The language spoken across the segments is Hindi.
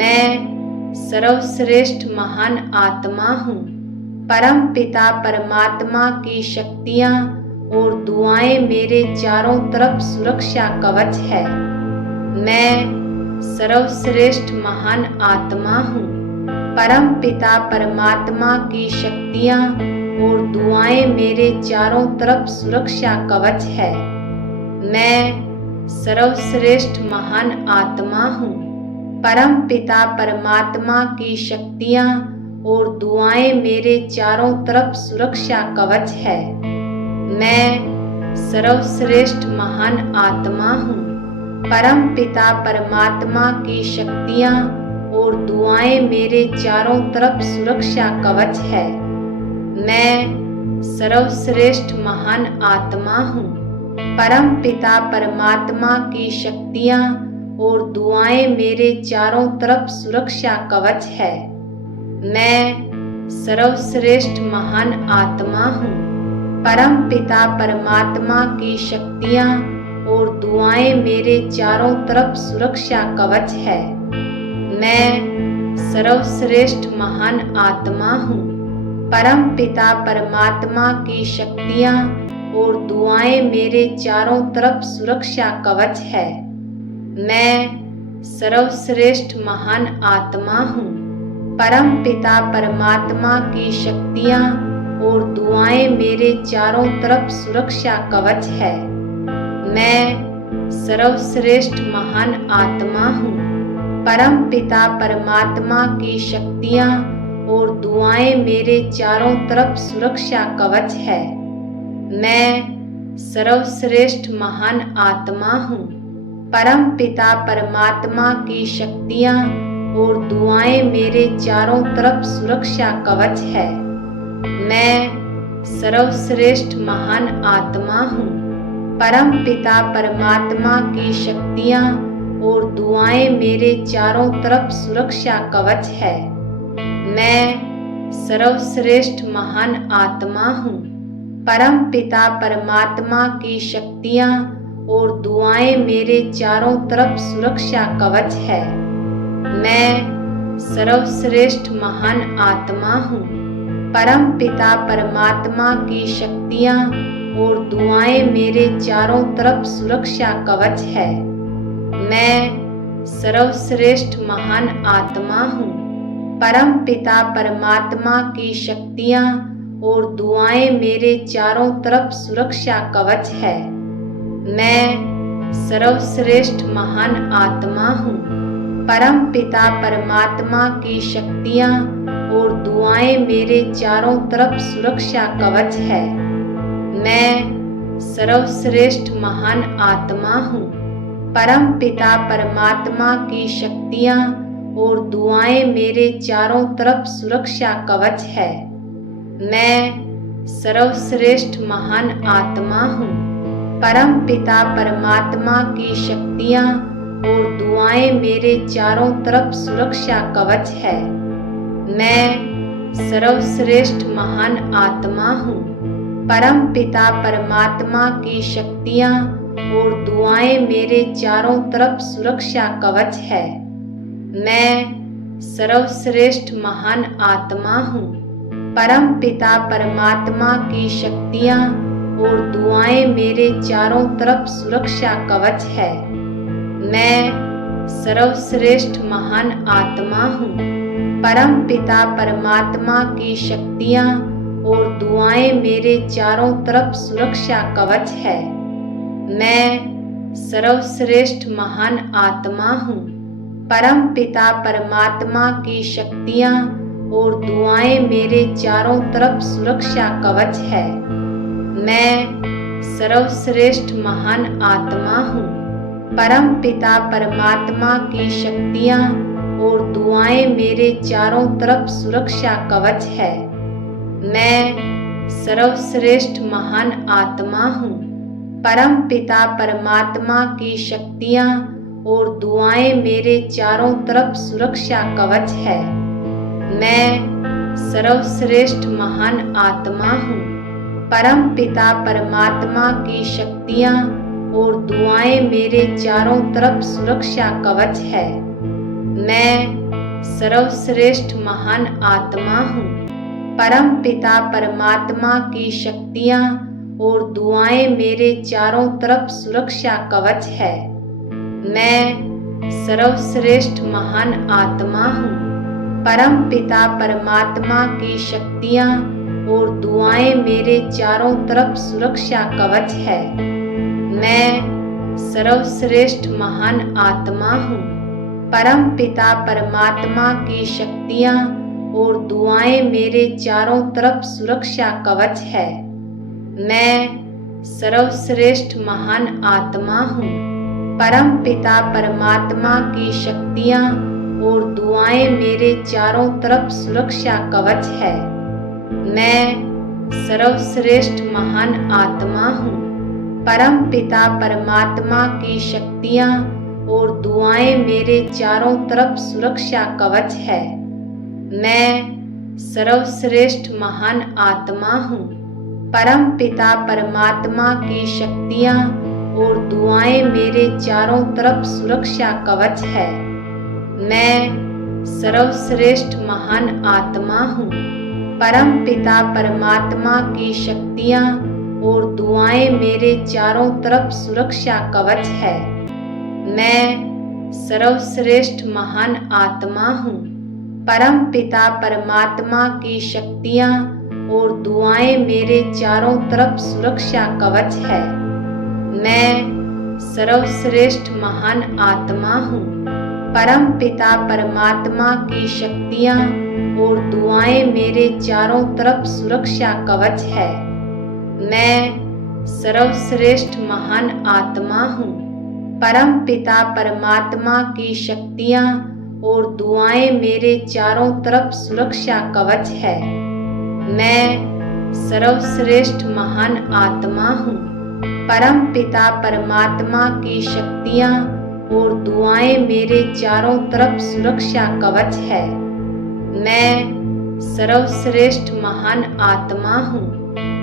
मैं सर्वश्रेष्ठ महान आत्मा हूँ। परम पिता परमात्मा की शक्तियाँ और दुआएं मेरे चारों तरफ सुरक्षा कवच है। मैं सर्वश्रेष्ठ महान आत्मा हूँ। परम पिता परमात्मा की शक्तियाँ और दुआएं मेरे चारों तरफ सुरक्षा कवच है। मैं सर्वश्रेष्ठ महान आत्मा हूँ। परम पिता परमात्मा की शक्तियाँ और दुआएं मेरे चारों तरफ सुरक्षा कवच है। मैं सर्वश्रेष्ठ महान आत्मा हूँ। परम पिता परमात्मा की शक्तियाँ और दुआएं मेरे चारों तरफ सुरक्षा कवच है। मैं सर्वश्रेष्ठ महान आत्मा हूँ। परम पिता परमात्मा की शक्तियाँ और दुआएं मेरे चारों तरफ सुरक्षा कवच है। मैं सर्वश्रेष्ठ महान आत्मा हूँ। परम पिता परमात्मा की शक्तियाँ और दुआएं मेरे चारों तरफ सुरक्षा कवच है। मैं सर्वश्रेष्ठ महान आत्मा हूँ। परम पिता परमात्मा की शक्तियाँ और दुआएं मेरे चारों तरफ सुरक्षा कवच है। मैं सर्वश्रेष्ठ महान आत्मा हूँ। परम पिता परमात्मा की शक्तियाँ और दुआएं मेरे चारों तरफ सुरक्षा कवच है। मैं सर्वश्रेष्ठ महान आत्मा हूँ। परम पिता परमात्मा की शक्तियाँ और दुआएं मेरे चारों तरफ सुरक्षा कवच है। मैं सर्वश्रेष्ठ महान आत्मा हूँ। परम पिता परमात्मा की शक्तियाँ और दुआएं मेरे चारों तरफ सुरक्षा कवच है। मैं सर्वश्रेष्ठ महान आत्मा हूँ। परम पिता परमात्मा की शक्तियाँ और दुआएं मेरे चारों तरफ सुरक्षा कवच है। मैं सर्वश्रेष्ठ महान आत्मा हूँ। परम पिता परमात्मा की शक्तियाँ और दुआएं मेरे चारों तरफ सुरक्षा कवच है। मैं सर्वश्रेष्ठ महान आत्मा हूँ। परम पिता परमात्मा की शक्तियाँ और दुआएं मेरे चारों तरफ सुरक्षा कवच है। मैं सर्वश्रेष्ठ महान आत्मा हूँ। परम पिता परमात्मा की शक्तियाँ और दुआएं मेरे चारों तरफ सुरक्षा कवच है। मैं सर्वश्रेष्ठ महान आत्मा हूँ। परम पिता परमात्मा की शक्तियाँ और दुआएं मेरे चारों तरफ सुरक्षा कवच है। मैं सर्वश्रेष्ठ महान आत्मा हूँ। परम पिता परमात्मा की शक्तियाँ और दुआएं मेरे चारों तरफ सुरक्षा कवच है। मैं सर्वश्रेष्ठ महान आत्मा हूँ। परम पिता परमात्मा की शक्तियाँ और दुआएं मेरे चारों तरफ सुरक्षा कवच है। मैं सर्वश्रेष्ठ महान आत्मा हूँ। परम पिता परमात्मा की शक्तियाँ और दुआएं मेरे चारों तरफ सुरक्षा कवच है। मैं सर्वश्रेष्ठ महान आत्मा हूँ। परम पिता परमात्मा की शक्तियाँ और दुआएं मेरे चारों तरफ सुरक्षा कवच है। मैं सर्वश्रेष्ठ महान आत्मा हूँ। परम पिता परमात्मा की शक्तियाँ और दुआएं मेरे चारों तरफ सुरक्षा कवच है। मैं सर्वश्रेष्ठ महान आत्मा हूँ। परम पिता परमात्मा की शक्तियाँ और दुआएं मेरे चारों तरफ सुरक्षा कवच है। मैं सर्वश्रेष्ठ महान आत्मा हूँ। परम पिता परमात्मा की शक्तियाँ और दुआएं मेरे चारों तरफ सुरक्षा कवच है। मैं सर्वश्रेष्ठ महान आत्मा हूँ। परम पिता परमात्मा की शक्तियाँ और दुआएं मेरे चारों तरफ सुरक्षा कवच है। मैं सर्वश्रेष्ठ महान आत्मा हूँ। परम पिता परमात्मा की शक्तियाँ और दुआएं मेरे चारों तरफ सुरक्षा कवच है। मैं सर्वश्रेष्ठ महान आत्मा हूँ। परम पिता परमात्मा की शक्तियाँ और दुआएं मेरे चारों तरफ सुरक्षा कवच है। मैं सर्वश्रेष्ठ महान आत्मा हूँ। परम पिता परमात्मा की शक्तियाँ और दुआएं मेरे चारों तरफ सुरक्षा कवच है। मैं सर्वश्रेष्ठ महान आत्मा हूँ। परम पिता परमात्मा की शक्तियाँ और दुआएं मेरे चारों तरफ सुरक्षा कवच है। मैं सर्वश्रेष्ठ महान आत्मा हूँ। परम पिता परमात्मा की शक्तियाँ और दुआएं मेरे चारों तरफ सुरक्षा कवच है। मैं सर्वश्रेष्ठ महान आत्मा हूँ। परम पिता परमात्मा की शक्तियाँ और दुआएं मेरे चारों तरफ सुरक्षा कवच है। मैं सर्वश्रेष्ठ महान आत्मा हूँ। परम पिता परमात्मा की शक्तियाँ और दुआएं मेरे चारों तरफ सुरक्षा कवच है। मैं सर्वश्रेष्ठ महान आत्मा हूँ। परम पिता परमात्मा की शक्तियाँ और दुआएं मेरे चारों तरफ सुरक्षा कवच है। मैं सर्वश्रेष्ठ महान आत्मा हूँ। परम पिता परमात्मा की शक्तियाँ और दुआएं मेरे चारों तरफ सुरक्षा कवच है। मैं सर्वश्रेष्ठ महान आत्मा हूँ। परम पिता परमात्मा की शक्तियाँ और दुआएं मेरे चारों तरफ सुरक्षा कवच है। मैं सर्वश्रेष्ठ महान आत्मा हूँ। परम पिता परमात्मा की शक्तियाँ और दुआएं मेरे चारों तरफ सुरक्षा कवच है। मैं सर्वश्रेष्ठ महान आत्मा हूँ। परम पिता परमात्मा की शक्तियाँ और दुआएं मेरे चारों तरफ सुरक्षा कवच है। मैं सर्वश्रेष्ठ महान आत्मा हूँ।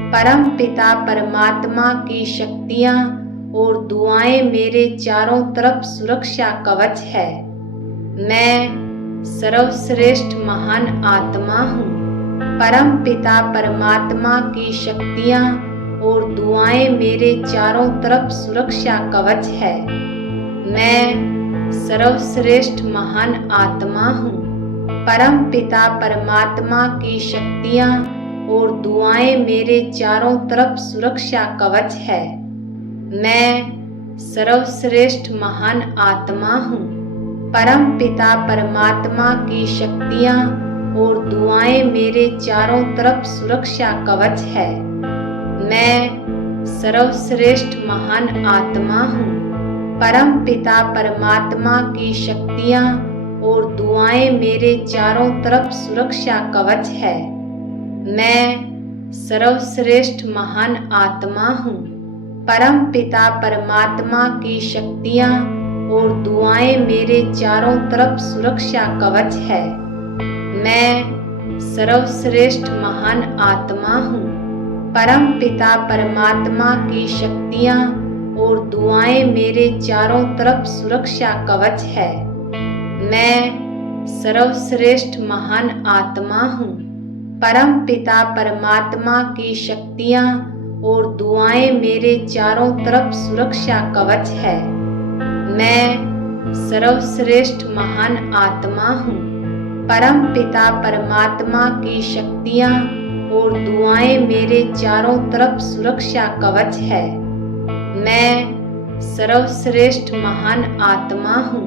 परम पिता परमात्मा की शक्तियाँ और दुआएं मेरे चारों तरफ सुरक्षा कवच है। मैं सर्वश्रेष्ठ महान आत्मा हूँ। परम पिता परमात्मा की शक्तियाँ और दुआएं मेरे चारों तरफ सुरक्षा कवच है। मैं सर्वश्रेष्ठ महान आत्मा हूँ। परम पिता परमात्मा की शक्तियाँ और दुआएं मेरे चारों तरफ सुरक्षा कवच है। मैं सर्वश्रेष्ठ महान आत्मा हूँ। परम पिता परमात्मा की शक्तियाँ और दुआएं मेरे चारों तरफ सुरक्षा कवच है। मैं सर्वश्रेष्ठ महान आत्मा हूँ। परम पिता परमात्मा की शक्तियाँ और दुआएं मेरे चारों तरफ सुरक्षा कवच है। मैं सर्वश्रेष्ठ महान आत्मा हूँ। परम पिता परमात्मा की शक्तियाँ और दुआएं मेरे चारों तरफ सुरक्षा कवच है। मैं सर्वश्रेष्ठ महान आत्मा हूँ। परम पिता परमात्मा की शक्तियाँ और दुआएं मेरे चारों तरफ सुरक्षा कवच है। मैं सर्वश्रेष्ठ महान आत्मा हूँ। परम पिता परमात्मा की शक्तियाँ और दुआएं मेरे चारों तरफ सुरक्षा कवच है। मैं सर्वश्रेष्ठ महान आत्मा हूँ। परम पिता परमात्मा की शक्तियाँ और दुआएं मेरे चारों तरफ सुरक्षा कवच है। मैं सर्वश्रेष्ठ महान आत्मा हूँ।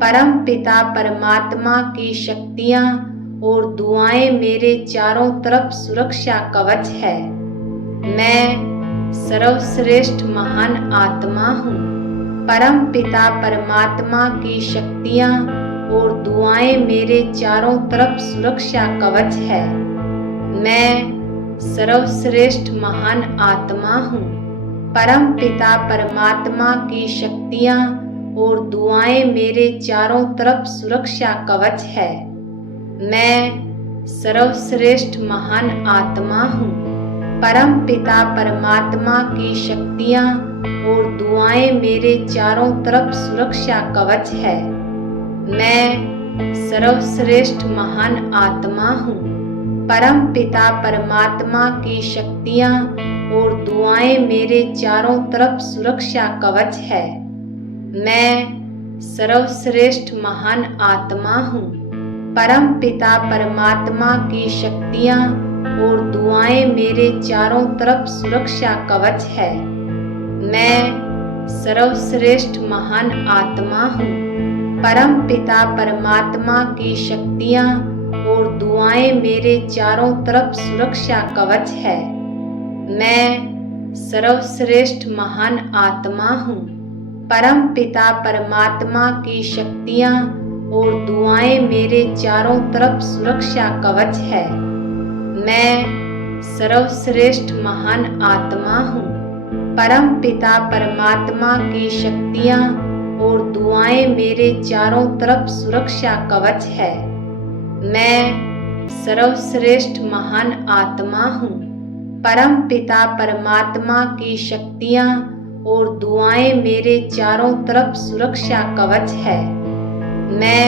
परम पिता परमात्मा की शक्तियाँ और दुआएं मेरे चारों तरफ सुरक्षा कवच है। मैं सर्वश्रेष्ठ महान आत्मा हूँ। परम पिता परमात्मा की शक्तियाँ और दुआएं मेरे चारों तरफ सुरक्षा कवच है। मैं सर्वश्रेष्ठ महान आत्मा हूँ। परम पिता परमात्मा की शक्तियाँ और दुआएं मेरे चारों तरफ सुरक्षा कवच है। मैं सर्वश्रेष्ठ महान आत्मा हूँ। परम पिता परमात्मा की शक्तियाँ और दुआएं मेरे चारों तरफ सुरक्षा कवच है। मैं सर्वश्रेष्ठ महान आत्मा हूँ। परम पिता परमात्मा की शक्तियाँ और दुआएं मेरे चारों तरफ सुरक्षा कवच है। मैं सर्वश्रेष्ठ महान आत्मा हूँ। परम पिता परमात्मा की शक्तियाँ और दुआएं मेरे चारों तरफ सुरक्षा कवच है। मैं सर्वश्रेष्ठ महान आत्मा हूँ। परम पिता परमात्मा की शक्तियाँ और दुआएं मेरे चारों तरफ सुरक्षा कवच है। मैं सर्वश्रेष्ठ महान आत्मा हूँ। परम पिता परमात्मा की शक्तियाँ और दुआएं मेरे चारों तरफ सुरक्षा कवच है। मैं सर्वश्रेष्ठ महान आत्मा हूँ। परम पिता परमात्मा की शक्तियाँ और दुआएं मेरे चारों तरफ सुरक्षा कवच है। मैं सर्वश्रेष्ठ महान आत्मा हूँ। परम पिता परमात्मा की शक्तियाँ और दुआएं मेरे चारों तरफ सुरक्षा कवच है। मैं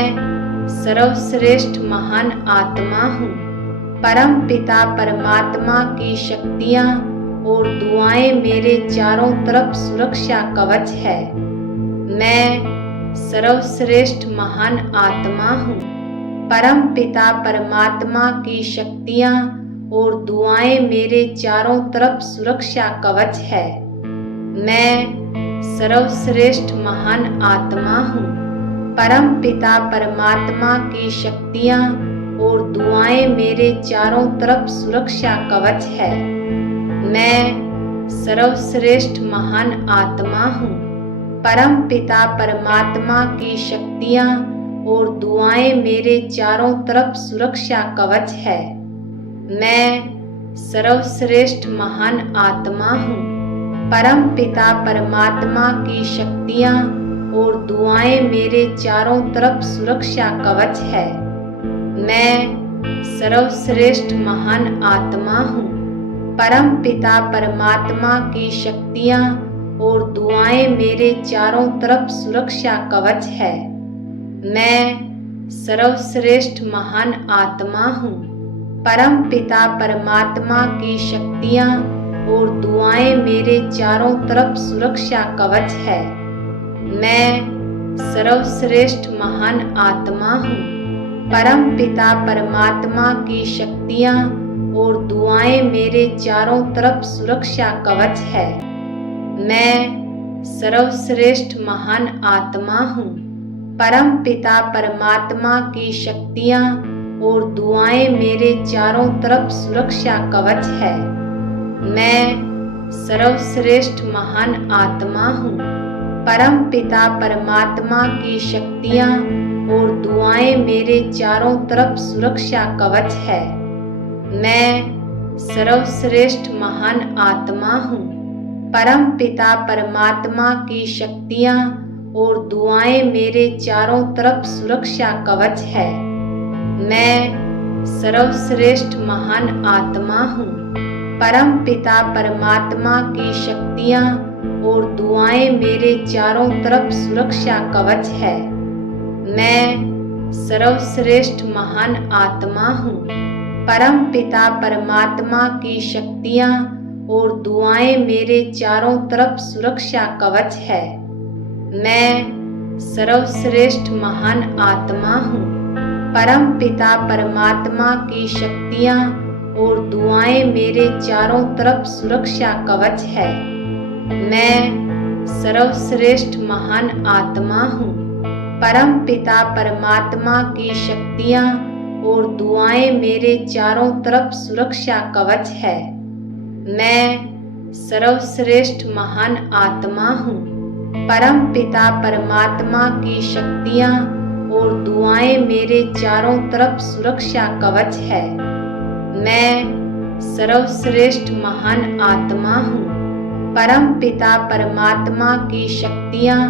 सर्वश्रेष्ठ महान आत्मा हूँ। परम पिता परमात्मा की शक्तियाँ और दुआएं मेरे चारों तरफ सुरक्षा कवच है। मैं सर्वश्रेष्ठ महान आत्मा हूँ। परम पिता परमात्मा की शक्तियाँ और दुआएं मेरे चारों तरफ सुरक्षा कवच है। मैं सर्वश्रेष्ठ महान आत्मा हूँ। परम पिता परमात्मा की शक्तियाँ और दुआएं मेरे चारों तरफ सुरक्षा कवच है। मैं सर्वश्रेष्ठ महान आत्मा हूँ। परम पिता परमात्मा की शक्तियाँ और दुआएं मेरे चारों तरफ सुरक्षा कवच है। मैं सर्वश्रेष्ठ महान आत्मा हूँ। परम पिता परमात्मा की शक्तियाँ और दुआएं मेरे चारों तरफ सुरक्षा कवच है। मैं सर्वश्रेष्ठ महान आत्मा हूँ। परम पिता परमात्मा की शक्तियाँ और दुआएं मेरे चारों तरफ सुरक्षा कवच है। मैं सर्वश्रेष्ठ महान आत्मा हूँ। परम पिता परमात्मा की शक्तियाँ और दुआएं मेरे चारों तरफ सुरक्षा कवच है। मैं सर्वश्रेष्ठ महान आत्मा हूँ। परम पिता परमात्मा की शक्तियाँ और दुआएं मेरे चारों तरफ सुरक्षा कवच है। मैं सर्वश्रेष्ठ महान आत्मा हूँ। परम पिता परमात्मा की शक्तियाँ और दुआएं मेरे चारों तरफ सुरक्षा कवच है। मैं सर्वश्रेष्ठ महान आत्मा हूँ। परम पिता परमात्मा की शक्तियाँ और दुआएं मेरे चारों तरफ सुरक्षा कवच है। मैं सर्वश्रेष्ठ महान आत्मा हूँ। परम पिता परमात्मा की शक्तियाँ और दुआएं मेरे चारों तरफ सुरक्षा कवच है। मैं सर्वश्रेष्ठ महान आत्मा हूँ। परम पिता परमात्मा की शक्तियाँ और दुआएं मेरे चारों तरफ सुरक्षा कवच है। मैं सर्वश्रेष्ठ महान आत्मा हूँ। परम पिता परमात्मा की शक्तियाँ और दुआएं मेरे चारों तरफ सुरक्षा कवच है। मैं सर्वश्रेष्ठ महान आत्मा हूँ। परम पिता परमात्मा की शक्तियाँ और दुआएं मेरे चारों तरफ सुरक्षा कवच है। मैं सर्वश्रेष्ठ महान आत्मा हूँ। परम पिता परमात्मा की शक्तियाँ और दुआएं मेरे चारों तरफ सुरक्षा कवच है। मैं सर्वश्रेष्ठ महान आत्मा हूँ। परम पिता परमात्मा की शक्तियाँ और दुआएं मेरे चारों तरफ सुरक्षा कवच है। मैं सर्वश्रेष्ठ महान आत्मा हूँ। परम पिता परमात्मा की शक्तियाँ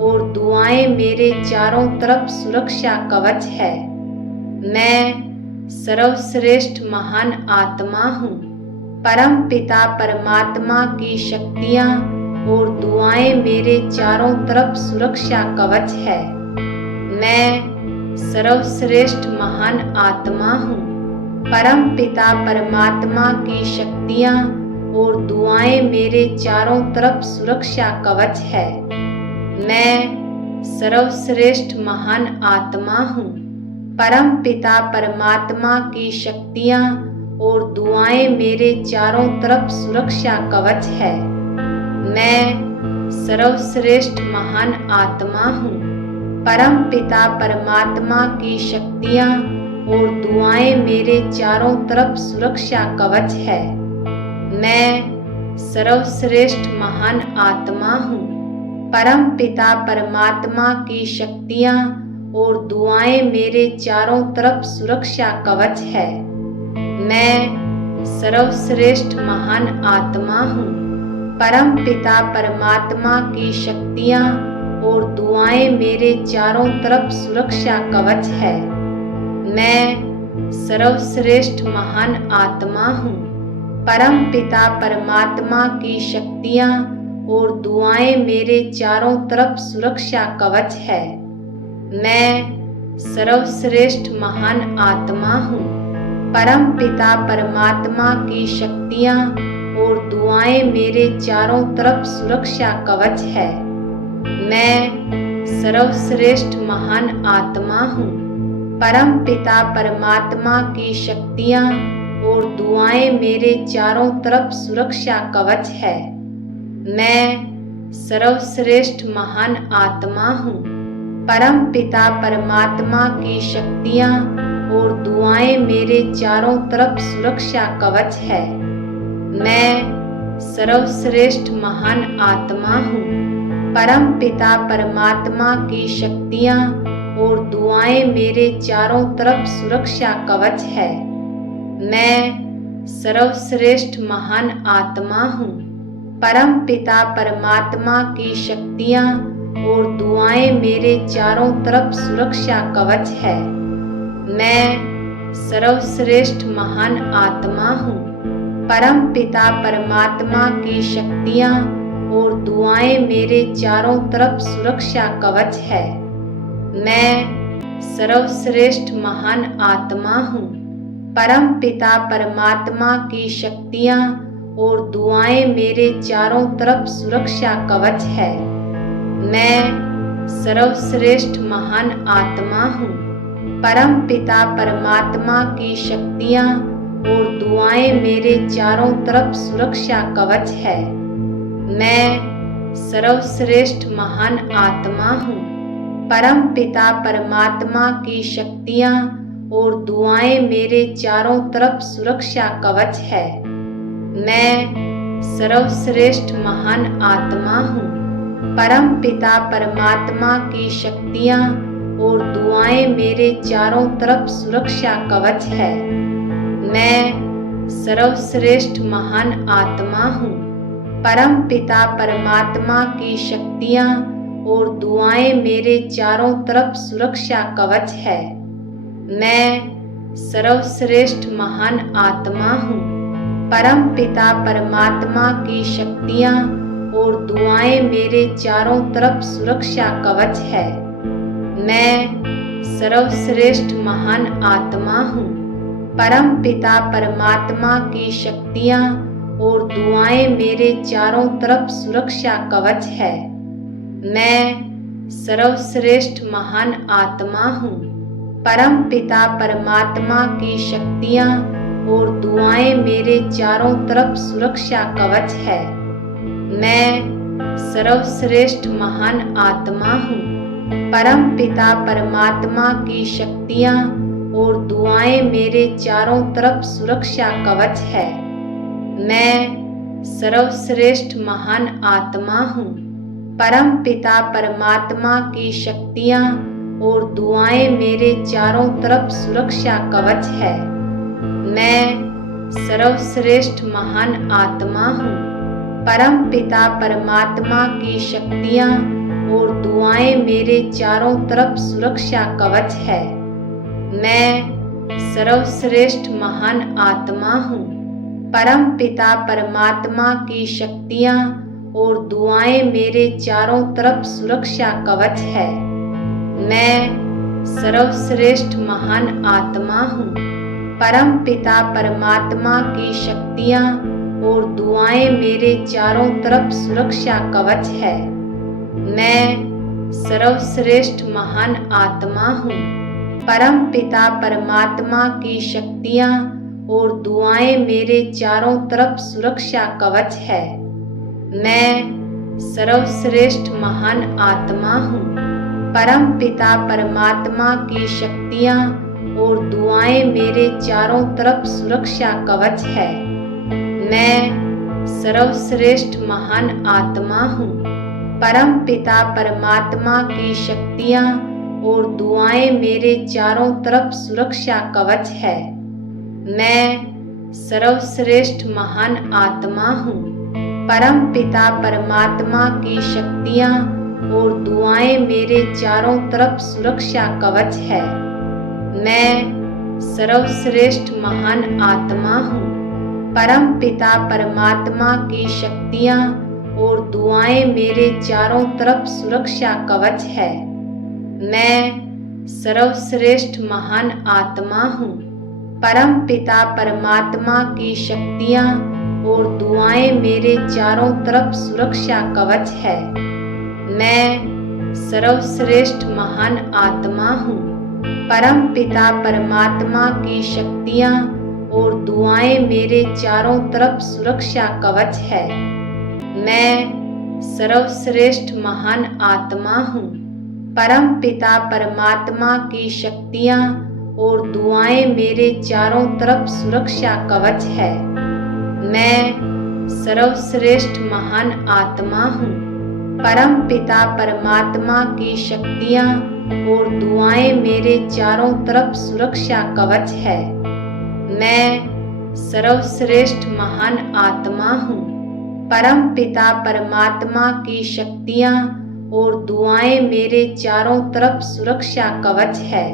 और दुआएं मेरे चारों तरफ सुरक्षा कवच है। मैं सर्वश्रेष्ठ महान आत्मा हूँ। परम पिता परमात्मा की शक्तियाँ और दुआएं मेरे चारों तरफ सुरक्षा कवच है। मैं सर्वश्रेष्ठ महान आत्मा हूँ। परम पिता परमात्मा की शक्तियाँ और दुआएं मेरे चारों तरफ सुरक्षा कवच है। मैं सर्वश्रेष्ठ महान आत्मा हूँ। परम पिता परमात्मा की शक्तियाँ और दुआएं मेरे चारों तरफ सुरक्षा कवच है। मैं सर्वश्रेष्ठ महान आत्मा हूँ। परम पिता परमात्मा की शक्तियाँ और दुआएं मेरे चारों तरफ सुरक्षा कवच है। मैं सर्वश्रेष्ठ महान आत्मा हूँ। परम पिता परमात्मा की शक्तियाँ और दुआएं मेरे चारों तरफ सुरक्षा कवच है। मैं सर्वश्रेष्ठ महान आत्मा हूँ। परम पिता परमात्मा की शक्तियाँ और दुआएं मेरे चारों तरफ सुरक्षा कवच है। मैं सर्वश्रेष्ठ महान आत्मा हूँ। परम पिता परमात्मा की शक्तियाँ और दुआएं मेरे चारों तरफ सुरक्षा कवच है। मैं सर्वश्रेष्ठ महान आत्मा हूँ। परम पिता परमात्मा की शक्तियाँ और दुआएं मेरे चारों तरफ सुरक्षा कवच है। मैं सर्वश्रेष्ठ महान आत्मा हूँ। परम पिता परमात्मा की शक्तियाँ और दुआएं मेरे चारों तरफ सुरक्षा कवच है। मैं सर्वश्रेष्ठ महान आत्मा हूँ। परम पिता परमात्मा की शक्तियाँ और दुआएं मेरे चारों तरफ सुरक्षा कवच है। मैं सर्वश्रेष्ठ महान आत्मा हूँ। परम पिता परमात्मा की शक्तियाँ और दुआएं मेरे चारों तरफ सुरक्षा कवच है। मैं सर्वश्रेष्ठ महान आत्मा हूँ। परम पिता परमात्मा की शक्तियाँ और दुआएं मेरे चारों तरफ सुरक्षा कवच है। मैं सर्वश्रेष्ठ महान आत्मा हूँ। परम पिता परमात्मा की शक्तियाँ और दुआएं मेरे चारों तरफ सुरक्षा कवच है। मैं सर्वश्रेष्ठ महान आत्मा हूँ। परम पिता परमात्मा की शक्तियाँ और दुआएं मेरे चारों तरफ सुरक्षा कवच है। मैं सर्वश्रेष्ठ महान आत्मा हूँ। परम पिता परमात्मा की शक्तियाँ और दुआएं मेरे चारों तरफ सुरक्षा कवच है। मैं सर्वश्रेष्ठ महान आत्मा हूँ। परम पिता परमात्मा की शक्तियाँ और दुआएं मेरे चारों तरफ सुरक्षा कवच है। मैं सर्वश्रेष्ठ महान आत्मा हूँ। परम पिता परमात्मा की शक्तियाँ और दुआएं मेरे चारों तरफ सुरक्षा कवच है। मैं सर्वश्रेष्ठ महान आत्मा हूँ। परम पिता परमात्मा की शक्तियाँ और दुआएं मेरे चारों तरफ सुरक्षा कवच है। मैं सर्वश्रेष्ठ महान आत्मा हूँ। परम पिता परमात्मा की शक्तियाँ और दुआएं मेरे चारों तरफ सुरक्षा कवच है। मैं सर्वश्रेष्ठ महान आत्मा हूँ। परम पिता परमात्मा की शक्तियाँ और दुआएं मेरे चारों तरफ सुरक्षा कवच है। मैं सर्वश्रेष्ठ महान आत्मा हूँ। परम पिता परमात्मा की शक्तियाँ और दुआएं मेरे चारों तरफ सुरक्षा कवच है। मैं सर्वश्रेष्ठ महान आत्मा हूँ। परम पिता परमात्मा की शक्तियाँ और दुआएं मेरे चारों तरफ सुरक्षा कवच है। मैं सर्वश्रेष्ठ महान आत्मा हूँ। परम पिता परमात्मा की शक्तियाँ और दुआएं मेरे चारों तरफ सुरक्षा कवच है। मैं सर्वश्रेष्ठ महान आत्मा हूँ। परम पिता परमात्मा की शक्तियाँ और दुआएं मेरे चारों तरफ सुरक्षा कवच है। मैं सर्वश्रेष्ठ महान आत्मा हूँ। परम पिता परमात्मा की शक्तियाँ और दुआएं मेरे चारों तरफ सुरक्षा कवच है। मैं सर्वश्रेष्ठ महान आत्मा हूँ। परम पिता परमात्मा की शक्तियाँ और दुआएं मेरे चारों तरफ सुरक्षा कवच है। मैं सर्वश्रेष्ठ महान आत्मा हूँ। परम पिता परमात्मा की शक्तियाँ और दुआएं मेरे चारों तरफ सुरक्षा कवच है। मैं सर्वश्रेष्ठ महान आत्मा हूँ। परम पिता परमात्मा की शक्तियाँ और दुआएं मेरे चारों तरफ सुरक्षा कवच है। मैं सर्वश्रेष्ठ महान आत्मा हूँ। परम पिता परमात्मा की शक्तियाँ और दुआएं मेरे चारों तरफ सुरक्षा कवच है। मैं सर्वश्रेष्ठ महान आत्मा हूँ। परम पिता परमात्मा की शक्तियाँ और दुआएं मेरे चारों तरफ सुरक्षा कवच है। मैं सर्वश्रेष्ठ महान आत्मा हूँ। परम पिता परमात्मा की शक्तियाँ और दुआएं मेरे चारों तरफ सुरक्षा कवच है। मैं सर्वश्रेष्ठ महान आत्मा हूँ। परम पिता परमात्मा की शक्तियाँ और दुआएं मेरे चारों तरफ सुरक्षा कवच है। मैं सर्वश्रेष्ठ महान आत्मा हूँ। परम पिता परमात्मा की शक्तियाँ और दुआएं मेरे चारों तरफ सुरक्षा कवच है। मैं सर्वश्रेष्ठ महान आत्मा हूँ। परम पिता परमात्मा की शक्तियाँ और दुआएं मेरे चारों तरफ सुरक्षा कवच है। मैं सर्वश्रेष्ठ महान आत्मा हूँ। परम पिता परमात्मा की शक्तियाँ और दुआएं मेरे चारों तरफ सुरक्षा कवच है। मैं सर्वश्रेष्ठ महान आत्मा हूँ। परम पिता परमात्मा की शक्तियाँ और दुआएं मेरे चारों तरफ सुरक्षा कवच है।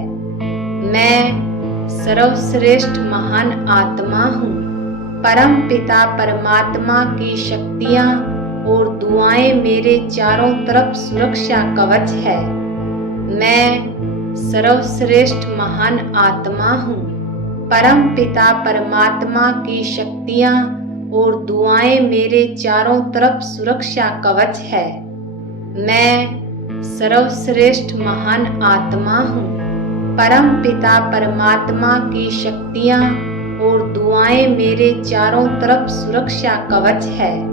मैं सर्वश्रेष्ठ महान आत्मा हूँ। परम पिता परमात्मा की शक्तियाँ और दुआएं मेरे चारों तरफ सुरक्षा कवच है। मैं सर्वश्रेष्ठ महान आत्मा हूँ। परम पिता परमात्मा की शक्तियाँ और दुआएं मेरे चारों तरफ सुरक्षा कवच है। मैं सर्वश्रेष्ठ महान आत्मा हूँ। परम पिता परमात्मा की शक्तियाँ और दुआएं मेरे चारों तरफ सुरक्षा कवच है।